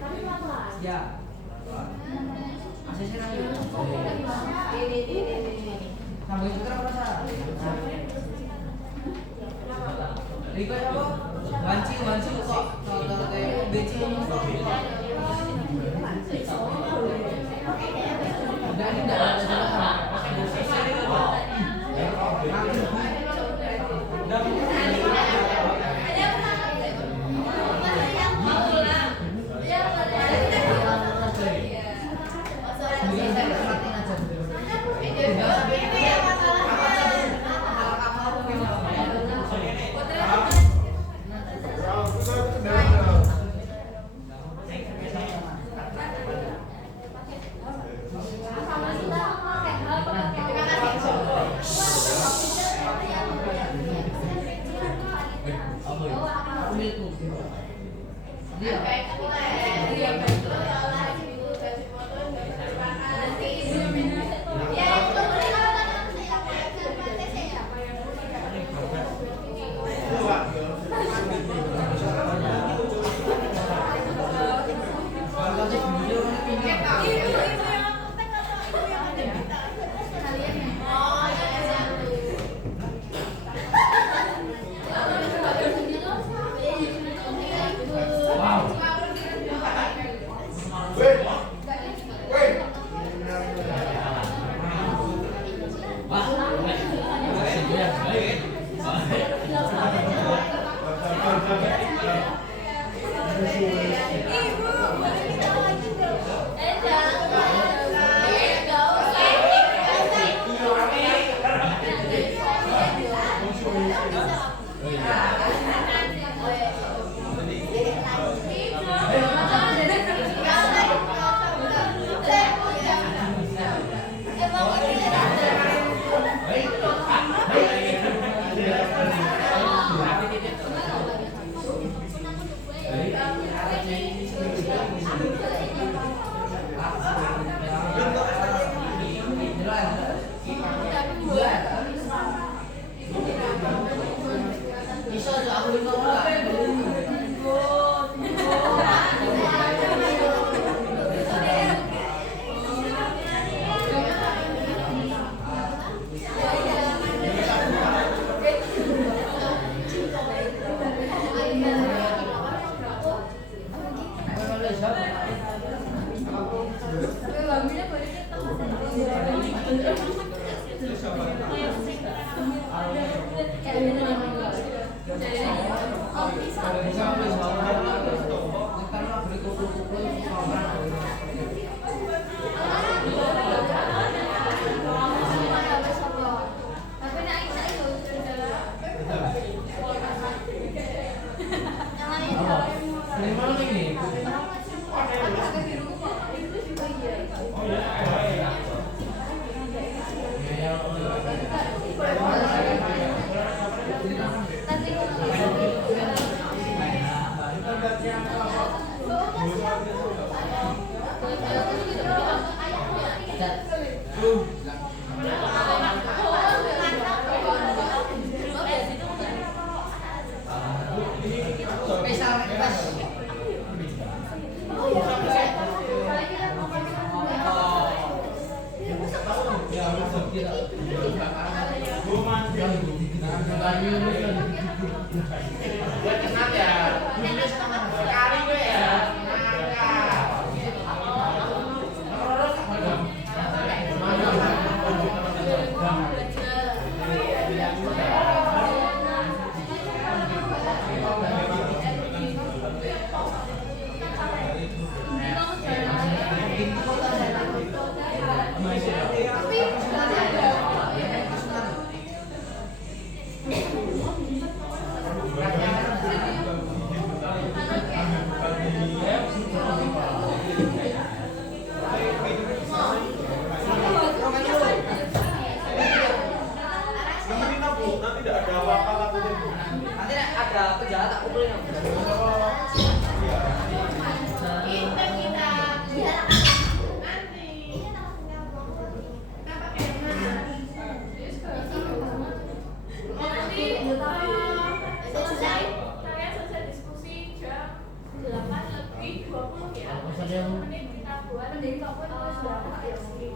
tapi pelan-pelan. Ya. ACC lagi. Ini. Sambungin putar apa rasa? Riko apa? Wanci kok kalau kayak BC. Udah ini enggak ada jalan. Spesial request. ya. Mending kita buat Mending Papua itu sudah versi.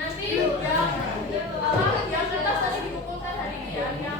Nanti yang kertas tadi dikumpulkan hari ini ya, yang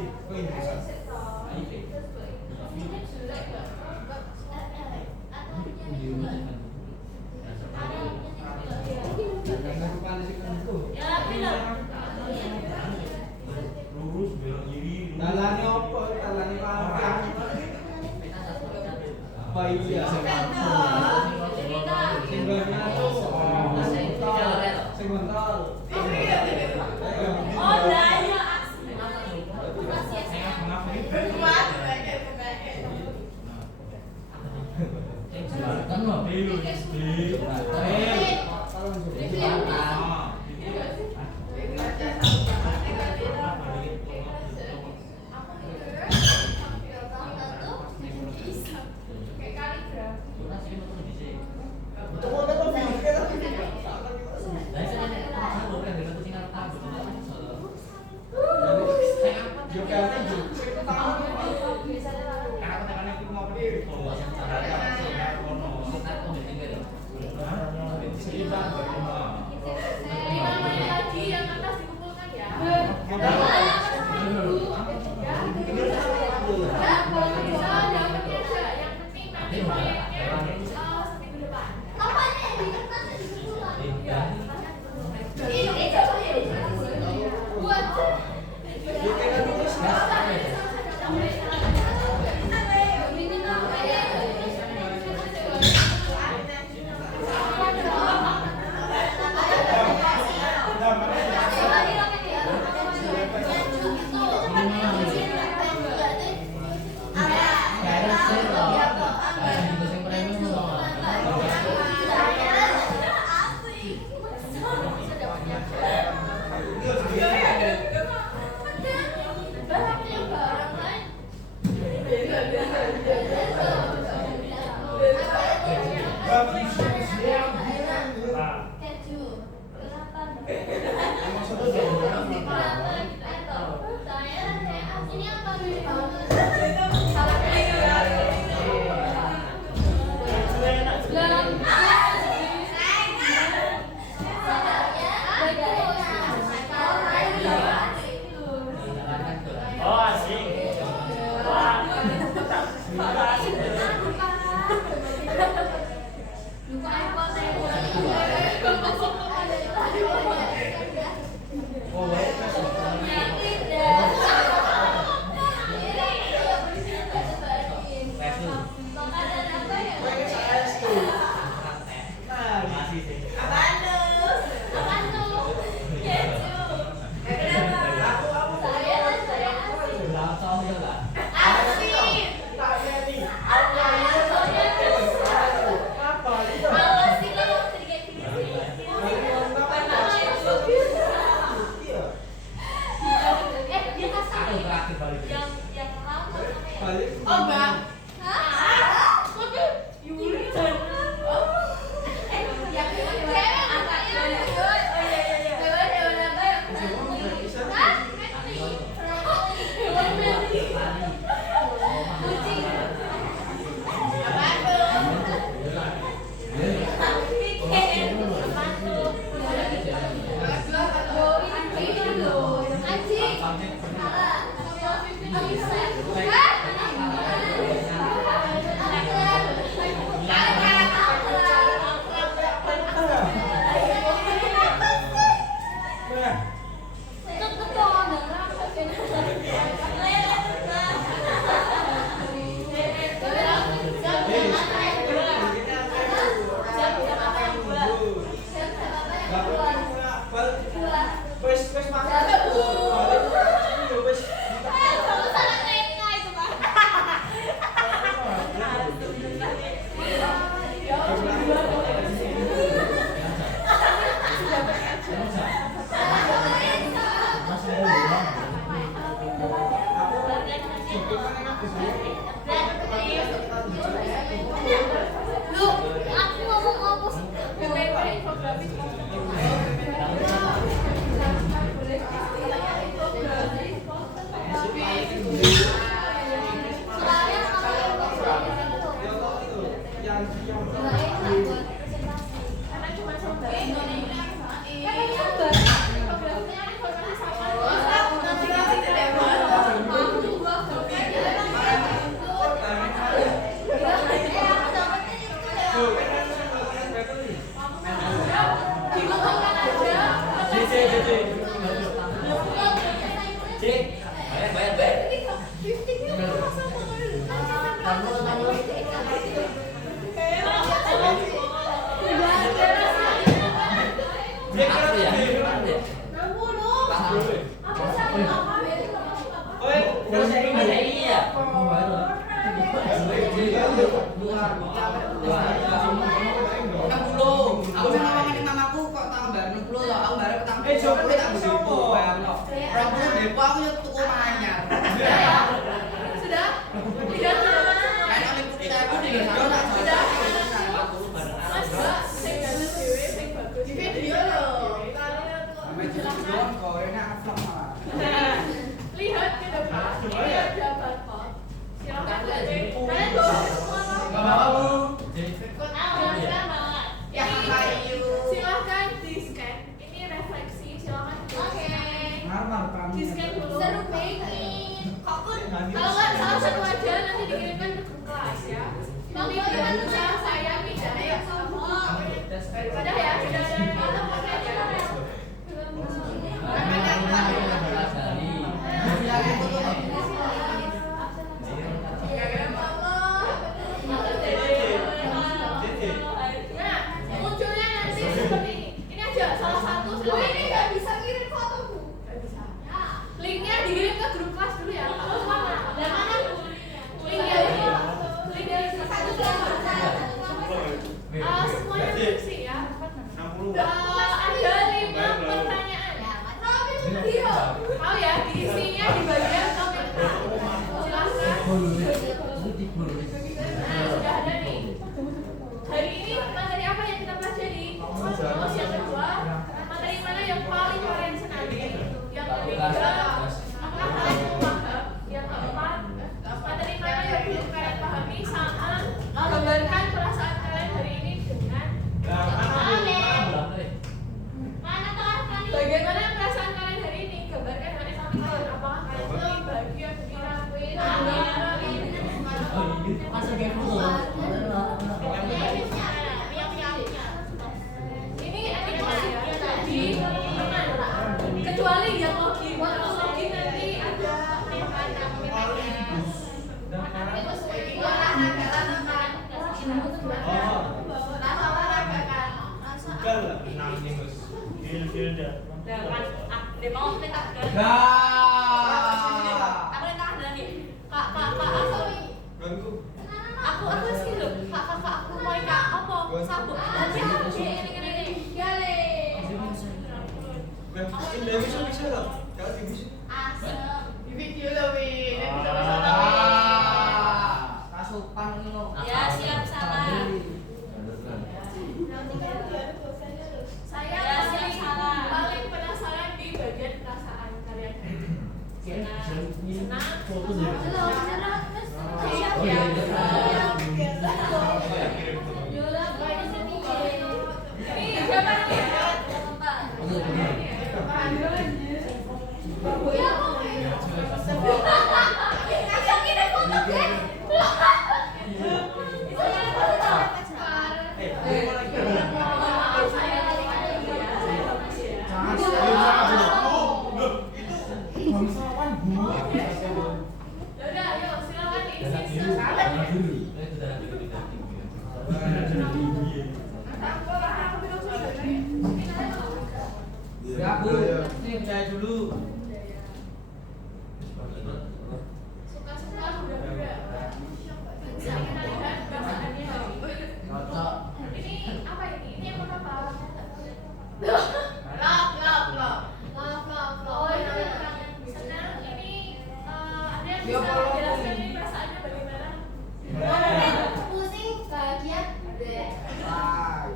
Kok Indonesia? Lurus belok kiri. Dalane opo? Dalane apa? Apa iya sing sing bener sing kontrol. Oh, lah ya asli. Lima menit lagi yang atas dikumpulkan ya. Bisa dapetnya aja. Yang penting nanti proyeknya seminggu depan. Buat Coba tak begitu ya. Rambutnya depo aku yang tuku manyar. Sudah ya? Sudah? Tidak teman. Kayak liput saya pun di sana tak Sudah? sudah. Mas Mbak, sing dalem dhewe sing bagus. Di video loh. Sampai jual kok enak vlog malah. Lihat ke depan. Ini ada barcode. Silakan kalian bawa semua. Enggak bawa, Bu. Ya, kayu. Silakan di scan. Ini refleksi. Silakan di scan. Marmar kami. Di scan dulu. Seru banget. Kalau nggak salah satu aja nanti dikirimkan ke grup kelas ya. Nanti biar bisa saya pindah ya. Sudah ya, sudah ada. Nah, munculnya nanti seperti ini. Ini aja salah satu. Ini nggak bisa kirim foto Bu. Nggak bisa. Linknya dikirim ke grup kelas dulu ya. Terus mana? Dan mana? Linknya itu. Linknya itu satu semuanya fungsi ya. 60. Ada 5 pertanyaan. Mau ya diisinya di bagian komentar. Silahkan. Nah, sudah ada nih. Hari ini materi apa yang kita pelajari? Terus yang kedua, materi mana yang paling kalian senangi? Yang ketiga, apakah kalian paham? Yang keempat, materi mana yang belum kalian pahami? Sama gambarkan perasaan kalian hari ini dengan bagaimana perasaan kalian hari ini? Gambarkan hari ini. Apakah kalian sedih, bahagia, gembira? Ini animasi ya. Di teman. Kecuali yang login. Kalau login nanti ada aku sih loh. Kakak aku mau apa? Sabuk. Nanti ini. Ini bisa loh. Kalau di bisa. Di video loh, Wi. Kasupan ini. Ya, siap salah. Saya Ya, siap salah. paling penasaran di bagian perasaan kalian. Senang. Siap ya. Ini siapa nih? Bangsawan Bu. Yaudah, ayo silakan diisi. Ya, Bu. Ini saya dulu. Suka-suka muda-muda. Bisa kita lihat perasaannya. Cocok. Ini apa ini? Ini yang apa? Oh, ini senang. Ini ada yang bisa menjelaskan ini perasaannya bagaimana? Pusing, bahagia, Wah.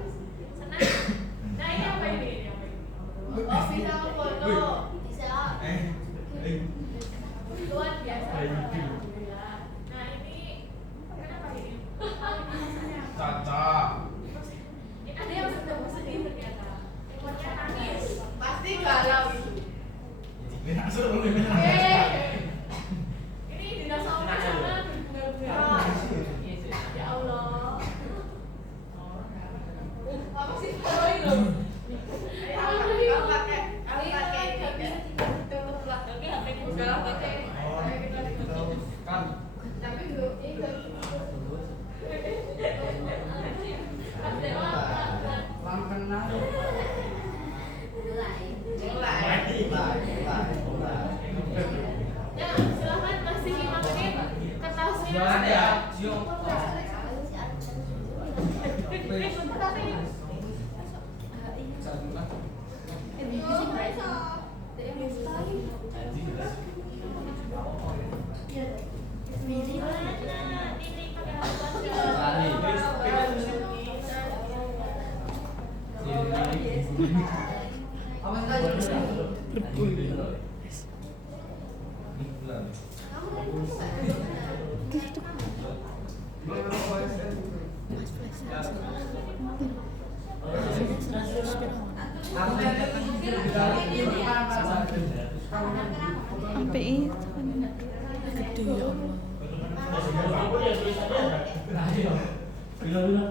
Senang. Nah, ini apa ini? Ini apa ini? Oh, bisa foto. bisa. Luar biasa. Alhamdulillah. Nah, ini kenapa ini? Cocok. Ini ada yang sedang sedih ternyata. Emotnya nangis. Pasti galau itu. Ini langsung boleh. Ini dinosaurus sama berbunga-bunga. Ya Allah. Apa sih kalau itu? Aku pakai ini. Tutup lah. Tapi HP ku udah pakai. Kan. Tapi dulu ini Lam kenal. mulai. Ya, silakan masih 5 menit. Kertasnya. Jangan ya, Cio. Tapi Apa tadi? Sampai itu gede ya Allah.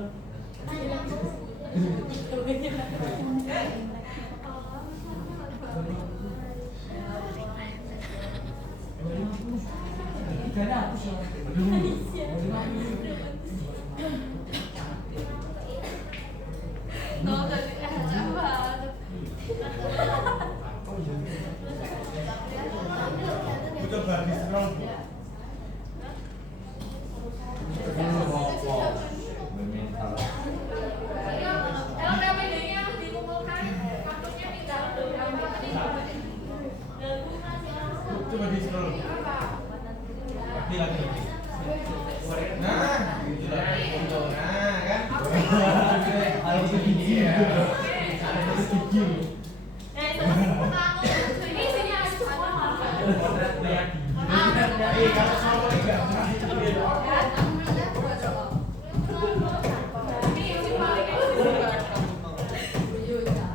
Udah bagus dong. Kalau KPD-nya dikumpulkan, kartunya tinggal berapa menit? Coba di scroll. Lagi. Nah, gitu lah. Nah, kan? Harus begini ya. Harus begini. Ini isinya semua. Kalau sama enggak. Ini isi paling eksis.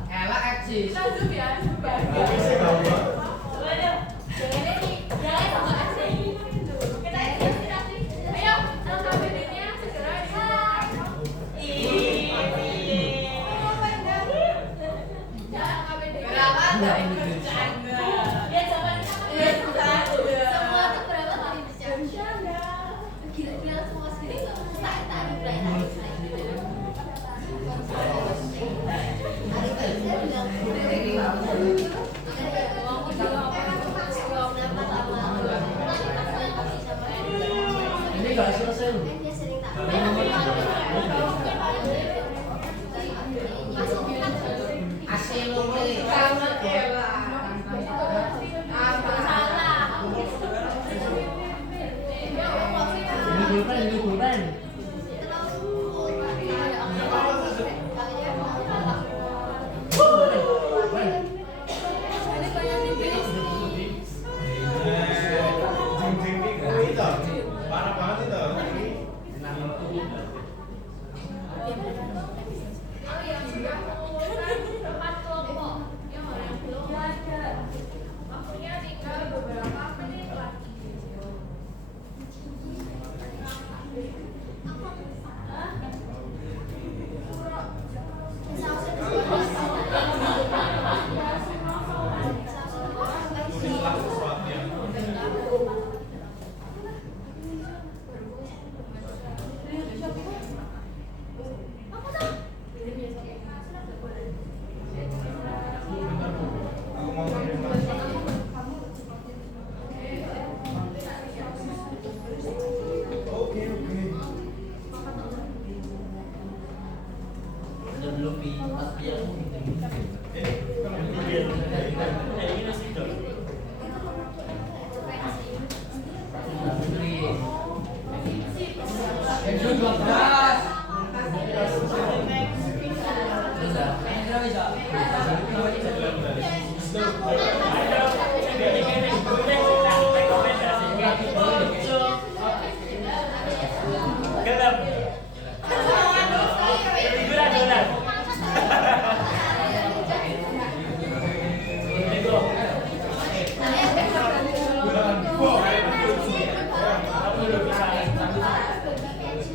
Ela eksis. Kita zoom ya, zoom ya. Oke, saya bawa. Ayo, KPD-nya segera dikumpulkan. Jangan KPD. Berapa? Semua tuh berapa kali bercanda? Gila-gila semua segini nggak? Tak ada Ini nggak selesai loh. Aselo Sama Ella. ini bulan. Parah banget itu. Oh, yang sudah mengumpulkan 4 kelompok. Yang belum belajar. Waktunya tinggal beberapa menit lagi. Tulislah sesuatu yang aku mau Oke. Belum di pas dia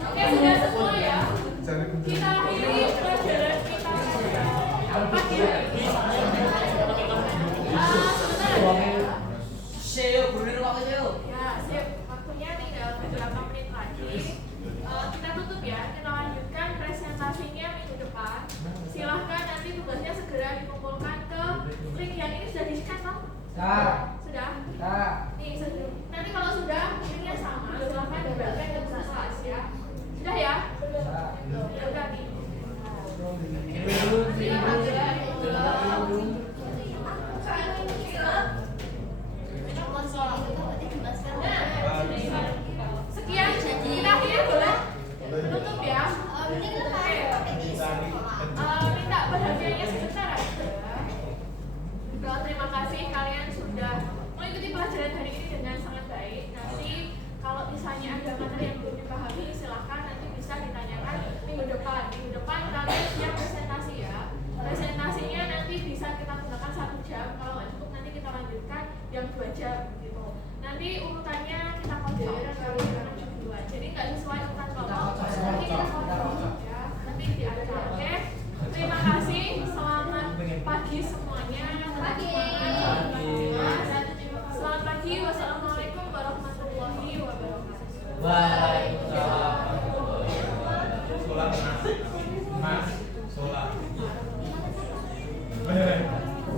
Oke, sudah semua ya. Kita akhiri pelajaran kita. Pagi. Sebentar aja. Seo, buruan waktu seo. Ya, sip. Waktunya tinggal beberapa menit lagi. Kita tutup ya. Kita lanjutkan presentasinya minggu depan. Silahkan nanti tugasnya segera dikumpulkan ke link yang ini sudah di-scan toh? Sudah? Nih, nanti kalau sudah linknya sama, silahkan dibagikan ke kelas ya. Sudah ya? Ya udah nih. Sekian, kita akhiri boleh? Tutup ya. Minta perhatiannya sebentar aja. Nanti urutannya